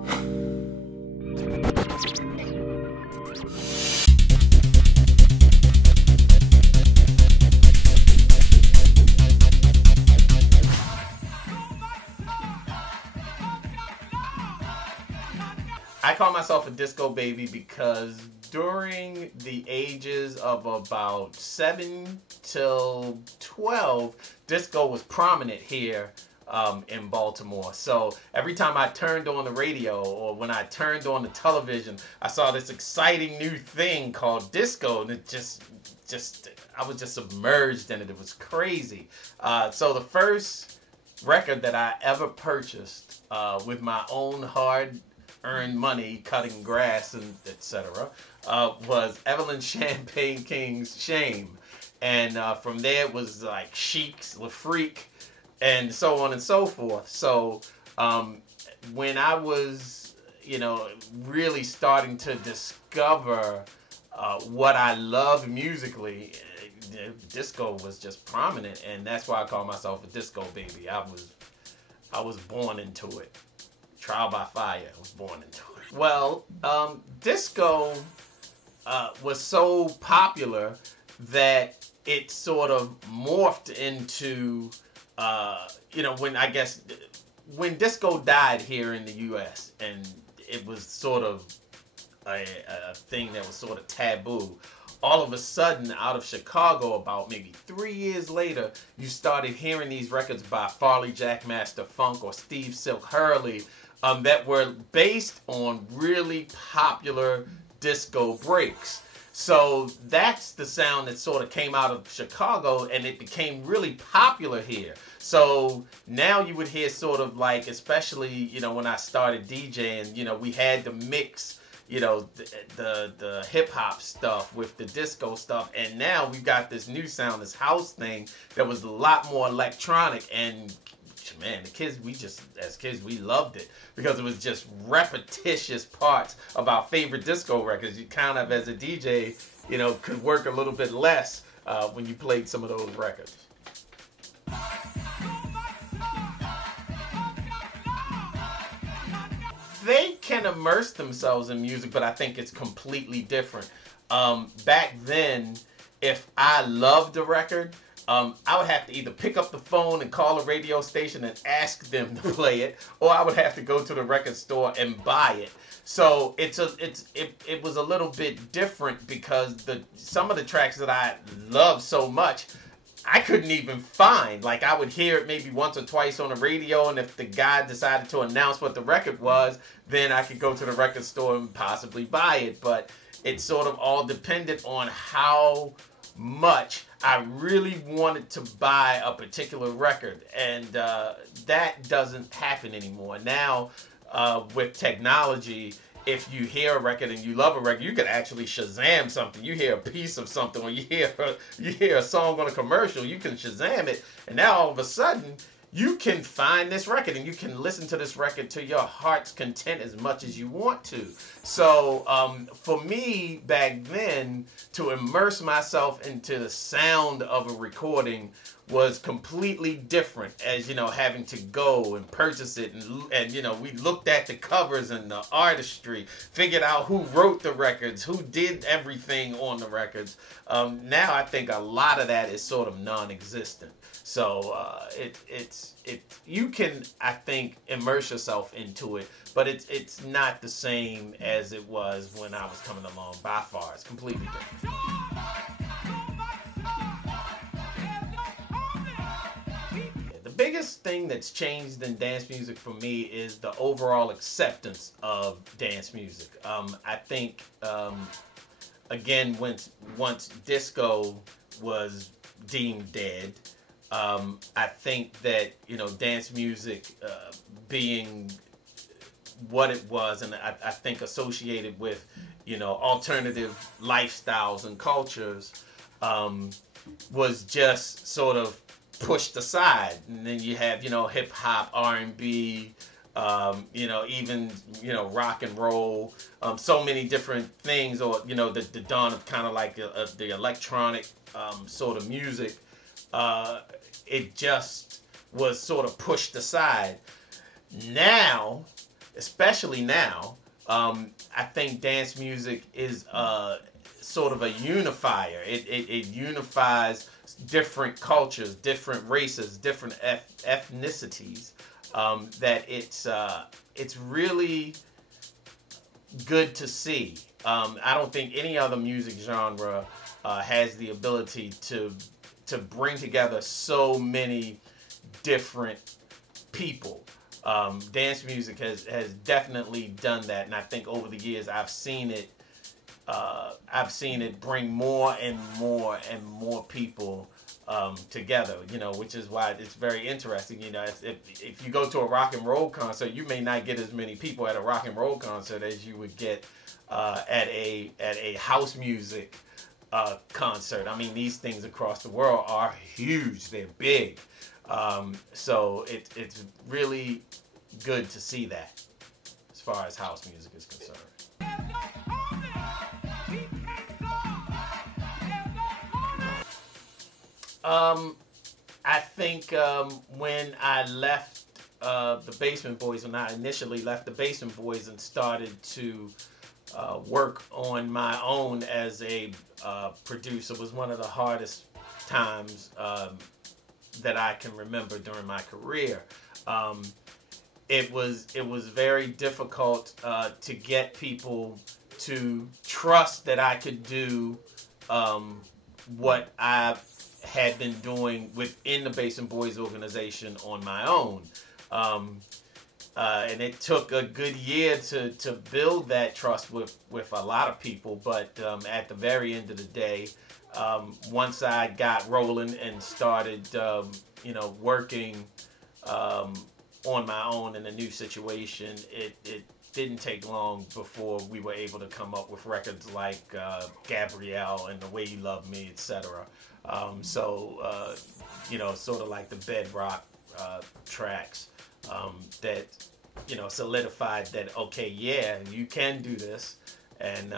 I call myself a disco baby because during the ages of about 7 till 12, disco was prominent here in Baltimore. So every time I turned on the radio or when I turned on the television, I saw this exciting new thing called disco, and it just I was just submerged in it. It was crazy. So the first record that I ever purchased with my own hard-earned money, cutting grass and etc., was Evelyn Champagne King's "Shame," and from there it was like Chic's "Le Freak," and so on and so forth. So when I was, really starting to discover what I loved musically, disco was just prominent, and that's why I call myself a disco baby. I was born into it. Trial by fire. I was born into it. Well, disco was so popular that it sort of morphed into, when disco died here in the U.S. and it was sort of a thing that was sort of taboo. All of a sudden, out of Chicago, about maybe 3 years later, you started hearing these records by Farley Jackmaster Funk or Steve Silk Hurley that were based on really popular disco breaks. So that's the sound that sort of came out of Chicago, and it became really popular here. So now you would hear sort of like, especially, when I started DJing, we had to mix, the hip hop stuff with the disco stuff, and now we've got this new sound, this house thing that was a lot more electronic. And man, as kids, we loved it because it was just repetitious parts of our favorite disco records. You kind of, as a DJ, could work a little bit less when you played some of those records. They can immerse themselves in music, but I think it's completely different. Back then, if I loved a record, I would have to either pick up the phone and call a radio station and ask them to play it, or I would have to go to the record store and buy it. So it was a little bit different because some of the tracks that I loved so much, I couldn't even find. Like, I would hear it maybe once or twice on the radio, and if the guy decided to announce what the record was, then I could go to the record store and possibly buy it. But it sort of all depended on how much I really wanted to buy a particular record, and that doesn't happen anymore. Now, with technology, if you hear a record and you love a record, you can actually Shazam something. You hear a piece of something, or you hear a song on a commercial, you can Shazam it, and now all of a sudden you can find this record and you can listen to this record to your heart's content as much as you want to. So for me back then, to immerse myself into the sound of a recording was completely different, as having to go and purchase it, and we looked at the covers and the artistry, figured out who wrote the records, who did everything on the records. Now I think a lot of that is sort of non-existent. So you can, I think, immerse yourself into it, but it's not the same as it was when I was coming along. By far, it's completely different. The biggest thing that's changed in dance music for me is the overall acceptance of dance music. I think, again, once disco was deemed dead, I think that, dance music being what it was, and I think associated with, alternative lifestyles and cultures, was just sort of pushed aside. And then you have, hip hop, R&B, even, rock and roll, so many different things, or, the dawn of kind of like the electronic sort of music. It just was sort of pushed aside. Now, especially now, I think dance music is sort of a unifier. It unifies different cultures, different races, different ethnicities. That it's really good to see. I don't think any other music genre has the ability to bring together so many different people. Dance music has definitely done that, and I think over the years I've seen it bring more and more and more people together, you know, which is why it's very interesting. You know, if you go to a rock and roll concert, you may not get as many people at a rock and roll concert as you would get at a house music concert. I mean, these things across the world are huge. They're big. So it's really good to see that as far as house music is concerned. I think when I left the Basement Boys, when I initially left the Basement Boys and started to work on my own as a producer, was one of the hardest times that I can remember during my career. It was very difficult to get people to trust that I could do what I had been doing within the Basement Boys organization on my own. And it took a good year to build that trust with a lot of people, but at the very end of the day, once I got rolling and started you know, working on my own in a new situation, it didn't take long before we were able to come up with records like Gabrielle and The Way You Love Me, etc. So you know, sort of like the bedrock tracks that, you know, solidified that, okay, yeah, you can do this, and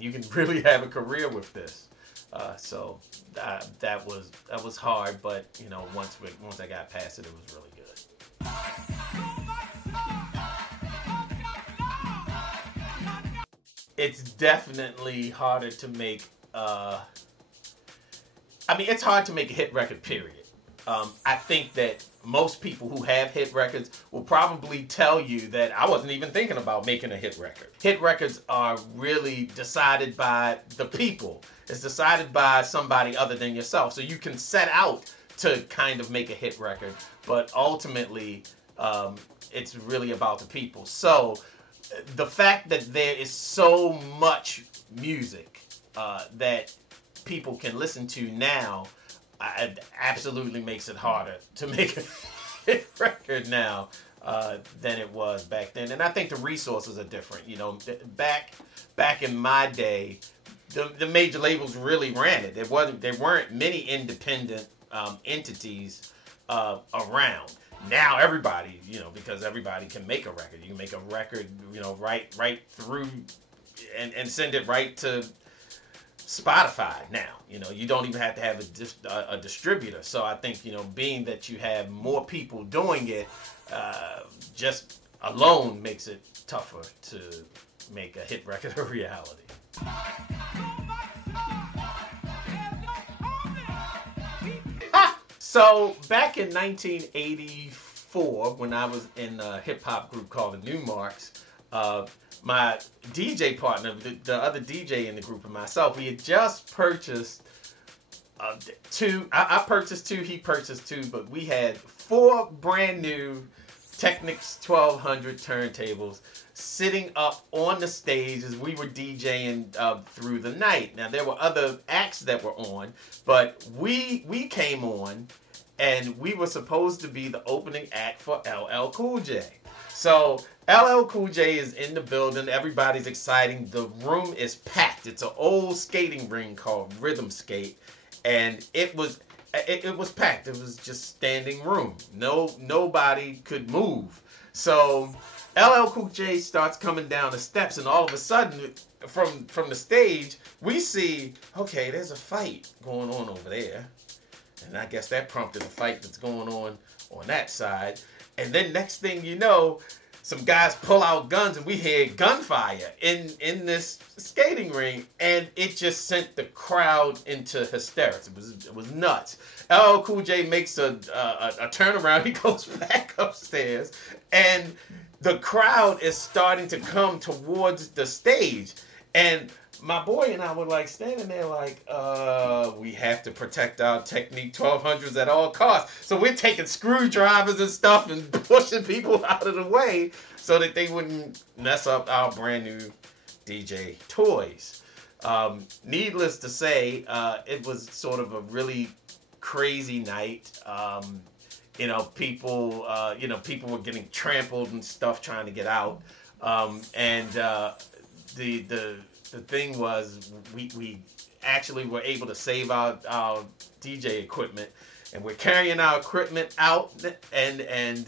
you can really have a career with this. So that was hard, but you know, once I got past it, it was really good. It's definitely harder to make. I mean, it's hard to make a hit record, period. I think that most people who have hit records will probably tell you that I wasn't even thinking about making a hit record. Hit records are really decided by the people. It's decided by somebody other than yourself. So you can set out to kind of make a hit record, but ultimately it's really about the people. So the fact that there is so much music that people can listen to now, it absolutely makes it harder to make a hit record now than it was back then. And I think the resources are different. You know, back in my day, the major labels really ran it. There weren't many independent entities around. Now everybody, you know, because everybody can make a record. You can make a record, you know, right through and send it right to Spotify now. You know, you don't even have to have a distributor. So I think, you know, being that you have more people doing it, just alone makes it tougher to make a hit record a reality. So back in 1984, when I was in a hip hop group called the New Marks, my DJ partner, the other DJ in the group, and myself, we had just purchased two. I purchased two, he purchased two, but we had 4 brand new Technics 1200 turntables sitting up on the stage as we were DJing through the night. Now there were other acts that were on, but we came on and we were supposed to be the opening act for LL Cool J. So LL Cool J is in the building. Everybody's exciting. The room is packed. It's an old skating ring called Rhythm Skate, and it was packed. It was just standing room. Nobody could move. So LL Cool J starts coming down the steps, and all of a sudden, from the stage, we see, okay, there's a fight going on over there, and I guess that prompted a fight that's going on that side. And then next thing you know, some guys pull out guns, and we hear gunfire in this skating ring, and it just sent the crowd into hysterics. It was nuts. LL Cool J makes a turnaround. He goes back upstairs, and the crowd is starting to come towards the stage, and my boy and I were like standing there like, we have to protect our Technique 1200s at all costs. So we're taking screwdrivers and stuff and pushing people out of the way so that they wouldn't mess up our brand new DJ toys. Needless to say, it was sort of a really crazy night. People were getting trampled and stuff trying to get out. The thing was, we actually were able to save our DJ equipment, and we're carrying our equipment out, and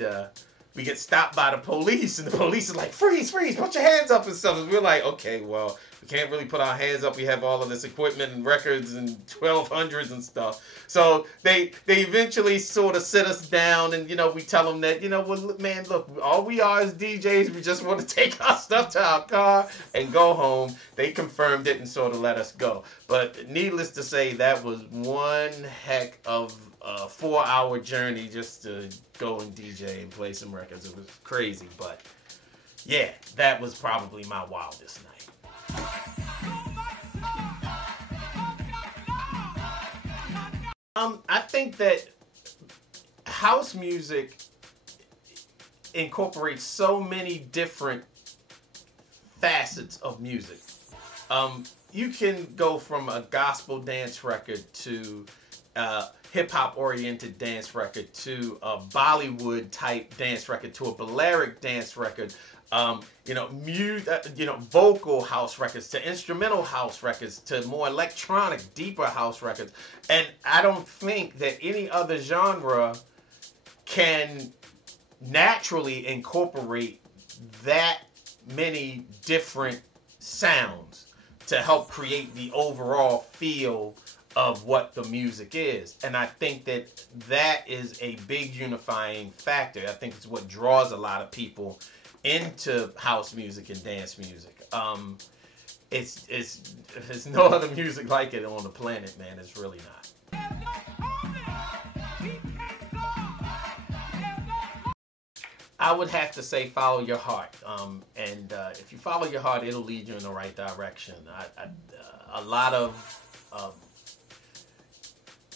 we get stopped by the police, and the police is like, freeze, put your hands up and stuff. And we're like, okay, well, we can't really put our hands up. We have all of this equipment and records and 1200s and stuff. So they eventually sort of sit us down, and we tell them that, well, man, look, all we are is DJs. We just want to take our stuff to our car and go home. They confirmed it and sort of let us go. But needless to say, that was one heck of a 4-hour journey just to go and DJ and play some records. It was crazy, but yeah, that was probably my wildest night. I think that house music incorporates so many different facets of music. You can go from a gospel dance record to hip-hop oriented dance record to a Bollywood type dance record to a Balearic dance record, vocal house records to instrumental house records to more electronic, deeper house records. And I don't think that any other genre can naturally incorporate that many different sounds to help create the overall feel of what the music is. And I think that that is a big unifying factor. I think it's what draws a lot of people into house music and dance music. There's no other music like it on the planet, man. It's really not. I would have to say follow your heart. If you follow your heart, it'll lead you in the right direction. A lot of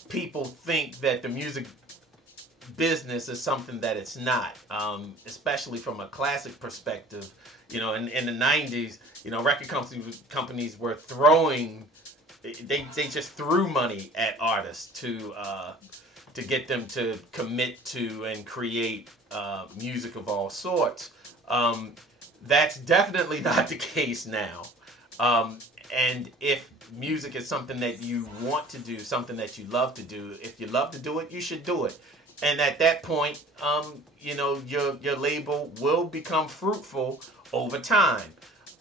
people think that the music business is something that it's not, especially from a classic perspective. In the 90s, record companies were throwing, they just threw money at artists to get them to commit to and create music of all sorts. That's definitely not the case now. And if music is something that you want to do, something that you love to do, if you love to do it, you should do it. And at that point, your label will become fruitful over time.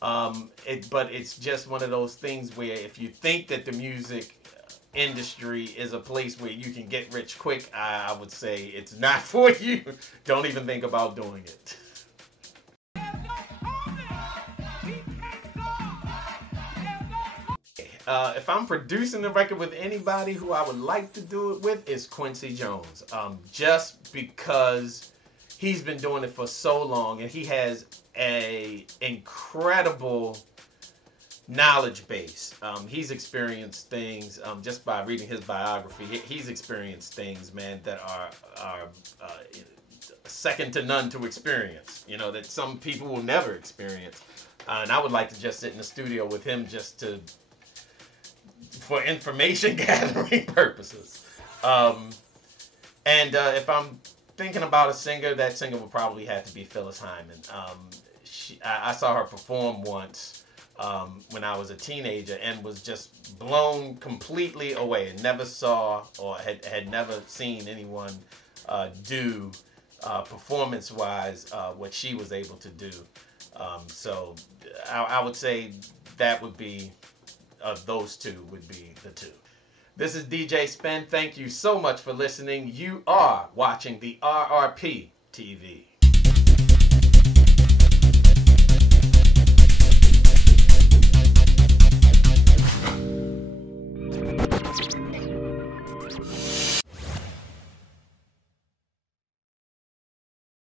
But it's just one of those things where if you think that the music industry is a place where you can get rich quick, I would say it's not for you. Don't even think about doing it. If I'm producing the record with anybody who I would like to do it with, it's Quincy Jones. Just because he's been doing it for so long and he has an incredible knowledge base. He's experienced things just by reading his biography. He's experienced things, man, that are second to none to experience. That some people will never experience. And I would like to just sit in the studio with him just for information gathering purposes. If I'm thinking about a singer, that singer would probably have to be Phyllis Hyman. I saw her perform once when I was a teenager and was just blown completely away, and never saw or had never seen anyone do performance-wise what she was able to do. So I would say that would be, those two would be the two. This is DJ Spen. Thank you so much for listening. You are watching the RRP TV. Croatia.